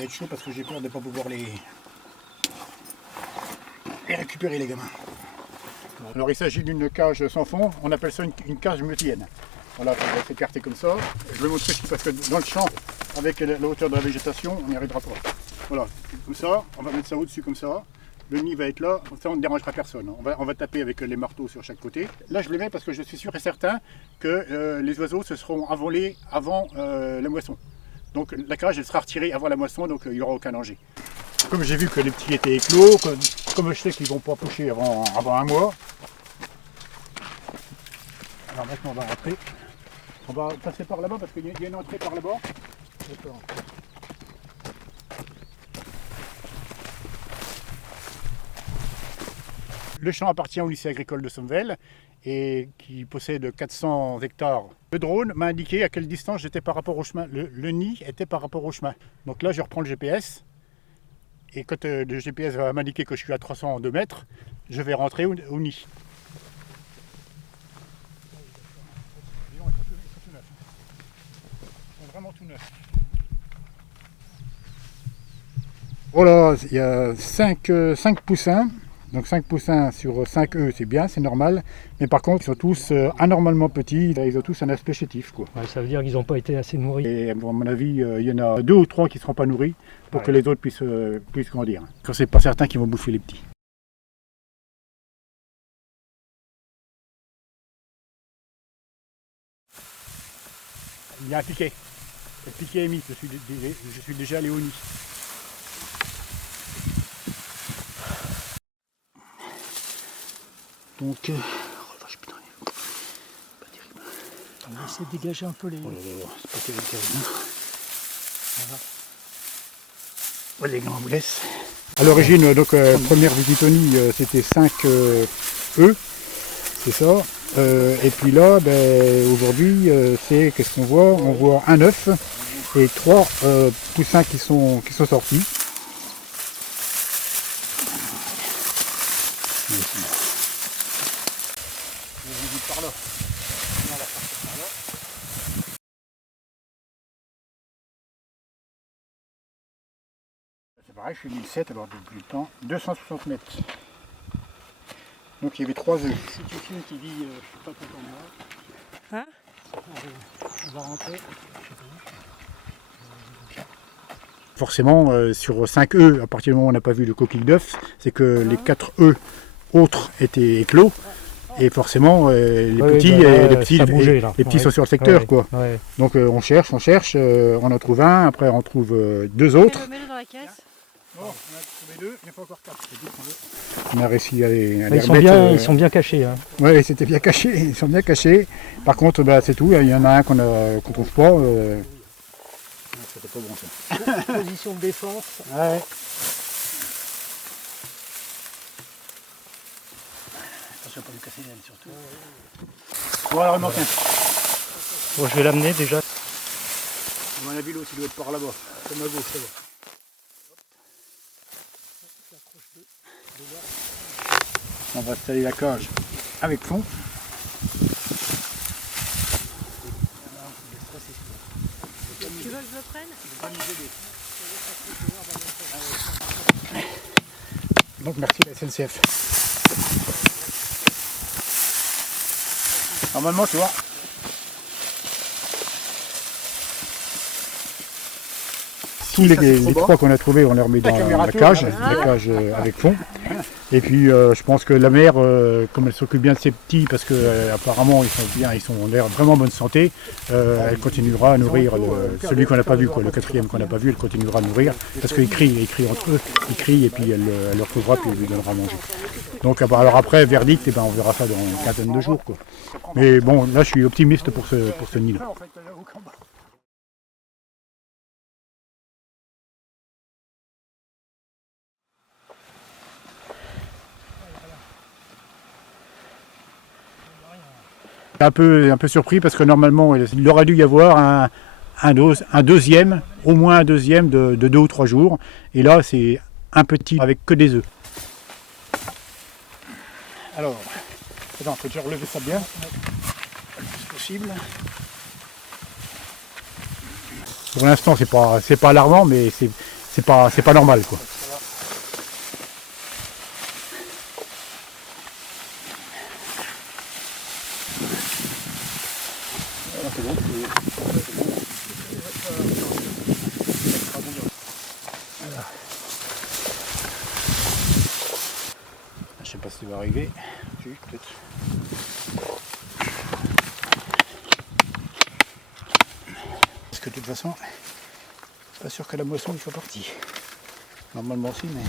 va être chaud parce que j'ai peur de ne pas pouvoir les récupérer les gamins. Alors il s'agit d'une cage sans fond, on appelle ça une cage multi-N. Voilà, on va s'écarter comme ça. Je vais montrer parce que dans le champ, avec la hauteur de la végétation, on n'y arrivera pas. Voilà, comme ça, on va mettre ça au-dessus comme ça. Le nid va être là, comme ça on ne dérangera personne. On va taper avec les marteaux sur chaque côté. Là je les mets parce que je suis sûr et certain que les oiseaux se seront envolés avant la moisson. Donc la cage elle sera retirée avant la moisson, donc il n'y aura aucun danger. Comme j'ai vu que les petits étaient éclos, comme je sais qu'ils ne vont pas pousser avant un mois, alors maintenant on va rentrer. On va passer par là-bas parce qu'il y a une entrée par là-bas. Le champ appartient au lycée agricole de Sommevel et qui possède 400 hectares. Le drone m'a indiqué à quelle distance j'étais par rapport au chemin. Le nid était par rapport au chemin. Donc là je reprends le GPS et quand le GPS va m'indiquer que je suis à 302 mètres, je vais rentrer au nid. Vraiment tout neuf. Voilà, il y a 5 poussins. Donc 5 poussins sur 5 œufs, c'est bien, c'est normal. Mais par contre, ils sont tous anormalement petits. Ils ont tous un aspect chétif, quoi. Ouais, ça veut dire qu'ils n'ont pas été assez nourris. Et à mon avis, il y en a 2 ou 3 qui ne seront pas nourris pour que les autres puissent grandir. Quand c'est pas certain qu'ils vont bouffer les petits. Il y a un piquet. Le piquet est mis, je suis déjà allé au nid. Donc, oh vache, putain, pas terrible. On va essayer de dégager un peu les... Oh là là, c'est pas terrible. Voilà. Les gants vous laissent. À l'origine, donc, première visite au nid, c'était 5 œufs, c'est ça. Et puis là, aujourd'hui, c'est, qu'est-ce qu'on voit? On voit un œuf et 3 poussins qui sont sortis. Par là. On va partir par là. C'est pareil, je suis 1007, alors depuis le temps, 260 mètres. Donc il y avait 3 œufs. C'est une fille qui dit je suis pas content de moi. Hein? On va rentrer. Forcément, sur 5 œufs, à partir du moment où on n'a pas vu le coquille d'œuf, c'est que les 4 œufs autres étaient éclos. Et forcément, les petits sont sur le secteur, quoi. Ouais. Donc on cherche, on en trouve un, après on trouve 2 autres. Mets-le dans la caisse. Oh, on a trouvé 2, il n'y a pas encore 4. On a réussi à les remettre. Ils sont bien cachés. Hein. Oui, c'était bien caché, ils sont bien cachés. Par contre, c'est tout, il y en a un qu'on ne trouve pas. C'était pas bon ça. Position de défense. Ouais. Attention pas lui casser l'aile surtout. Bon, alors il manque un. Bon, je vais l'amener déjà. À mon avis, l'autre il doit être par là-bas. Comme à gauche, là-bas. On va installer la cage avec fond. Tu veux que je le prenne? Donc merci la SNCF. Normalement, tu vois. Tous les 3 qu'on a trouvés, on les remet dans la cage avec fond. Et puis je pense que la mère, comme elle s'occupe bien de ses petits, parce que apparemment ils sont en l'air vraiment en bonne santé, elle continuera à nourrir celui qu'on n'a pas vu, quoi, le 4e qu'on n'a pas vu, elle continuera à nourrir, parce qu'ils crient entre eux, ils crient et puis elle le retrouvera puis elle lui donnera à manger. Donc alors après, verdict, on verra ça dans une quinzaine de jours, quoi. Mais bon, là je suis optimiste pour ce nid-là. Un peu surpris parce que normalement il aurait dû y avoir un deuxième, au moins un deuxième de 2 ou 3 jours. Et là c'est un petit avec que des œufs. Alors, attends, faut déjà relever ça bien, le plus possible. Pour l'instant c'est pas alarmant, mais c'est pas normal quoi. Voilà, c'est bon. Je sais pas si ça va arriver. Si, peut-être. Parce que de toute façon, pas sûr que la moisson il soit partie. Normalement aussi, mais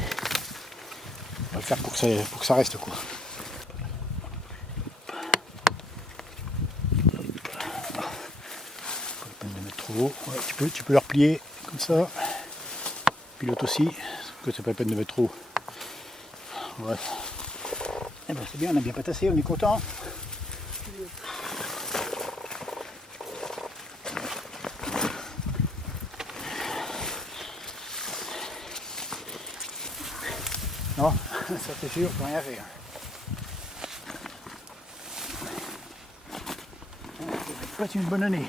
on va le faire pour que ça reste quoi. Pas la peine de mettre trop haut. Ouais, tu peux le replier comme ça. Puis l'autre aussi, que c'est pas la peine de mettre trop haut. Ouais. Eh ben c'est bien, on a bien patassé, on est content. Non, ça c'est sûr, on peut rien faire. C'est une bonne année.